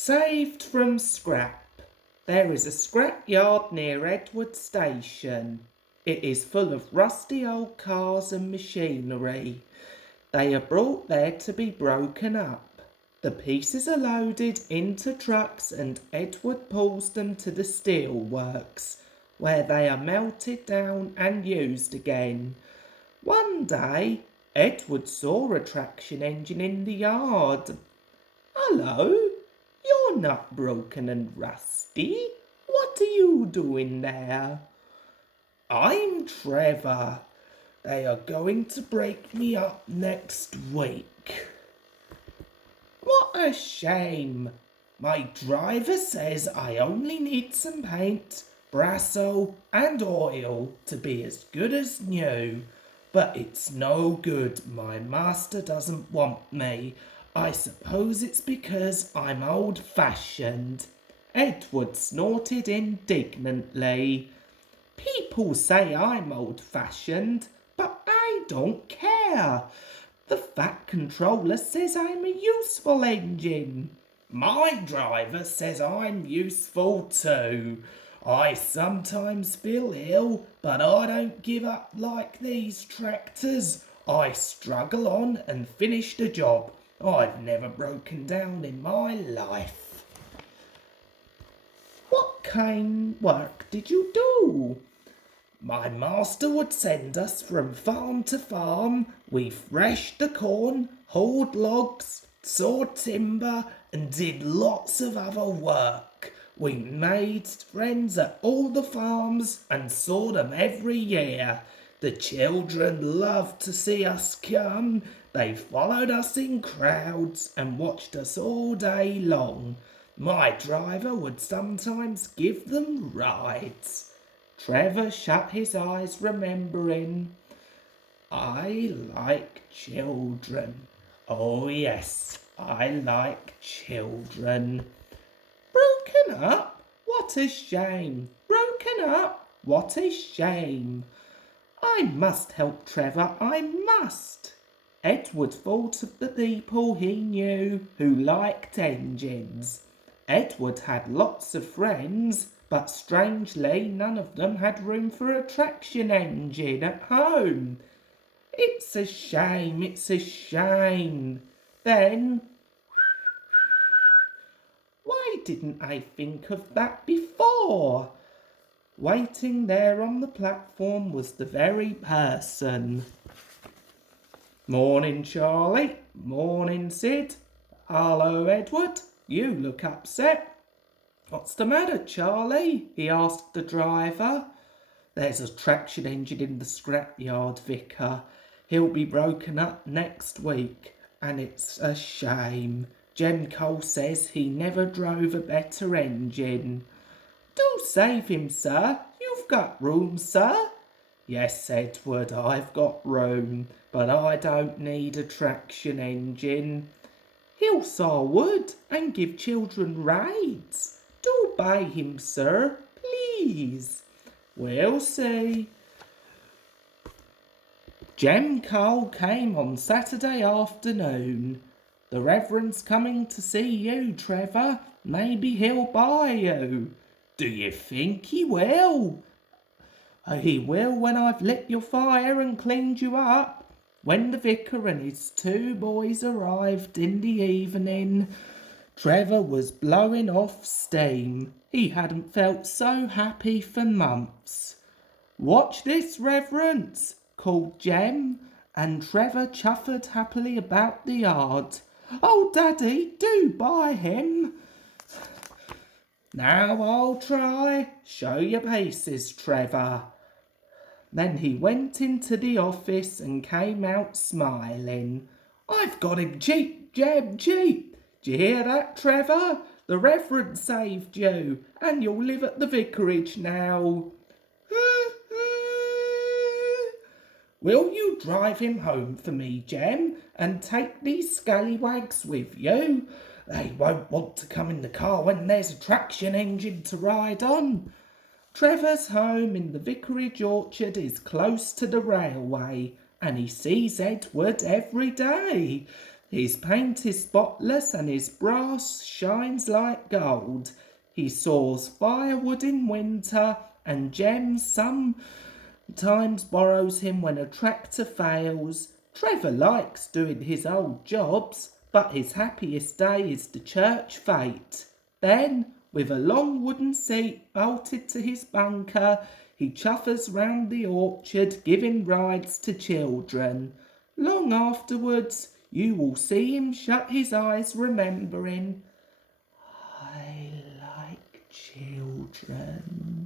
Saved from scrap. There is a scrap yard near Edward Station. It is full of rusty old cars and machinery. They are brought there to be broken up. The pieces are loaded into trucks and Edward pulls them to the steel works, where they are melted down and used again. One day, Edward saw a traction engine in the yard. "Hello, you're not broken and rusty. What are you doing there?" "I'm Trevor. They are going to break me up next week." "What a shame. My driver says I only need some paint, brasso and oil to be as good as new. But it's no good. My master doesn't want me. I suppose it's because I'm old-fashioned." Edward snorted indignantly. "People say I'm old-fashioned, but I don't care. The Fat Controller says I'm a useful engine. My driver says I'm useful too. I sometimes feel ill, but I don't give up like these tractors. I struggle on and finish the job. I've never broken down in my life." "What kind of work did you do?" "My master would send us from farm to farm. We threshed the corn, hauled logs, sawed timber, and did lots of other work. We made friends at all the farms and saw them every year. The children loved to see us come. They followed us in crowds and watched us all day long. My driver would sometimes give them rides." Trevor shut his eyes, remembering. "I like children. Oh yes, I like children." "Broken up? What a shame! Broken up? What a shame! I must help Trevor, I must." Edward thought of the people he knew who liked engines. Edward had lots of friends, but strangely none of them had room for a traction engine at home. It's a shame, it's a shame. Then, why didn't I think of that before? Waiting there on the platform was the very person. "Morning, Charlie. Morning, Sid. Hello, Edward. You look upset." "What's the matter, Charlie?" he asked the driver. "There's a traction engine in the scrapyard, Vicar. He'll be broken up next week, and it's a shame. Jem Cole says he never drove a better engine." "Do save him, sir. You've got room, sir." "Yes, Edward, I've got room, but I don't need a traction engine." "He'll saw wood and give children rides. Do buy him, sir, please." "We'll see." Jem Cole came on Saturday afternoon. "The Reverend's coming to see you, Trevor. Maybe he'll buy you." "Do you think he will?" "He will when I've lit your fire and cleaned you up." When the vicar and his two boys arrived in the evening, Trevor was blowing off steam. He hadn't felt so happy for months. "Watch this, Reverence," called Jem, and Trevor chuffered happily about the yard. "Oh, Daddy, do buy him." "Now I'll try. Show your paces, Trevor." Then he went into the office and came out smiling. "I've got him cheap, Jem, cheap. D'ye hear that, Trevor? The Reverend saved you, and you'll live at the vicarage now." "Will you drive him home for me, Jem, and take these scallywags with you? They won't want to come in the car when there's a traction engine to ride on." Trevor's home in the vicarage orchard is close to the railway, and he sees Edward every day. His paint is spotless and his brass shines like gold. He saws firewood in winter and Jem sometimes borrows him when a tractor fails. Trevor likes doing his old jobs, but his happiest day is the church fete. Then, with a long wooden seat bolted to his bunker, he chuffers round the orchard, giving rides to children. Long afterwards, you will see him shut his eyes, remembering, I like children.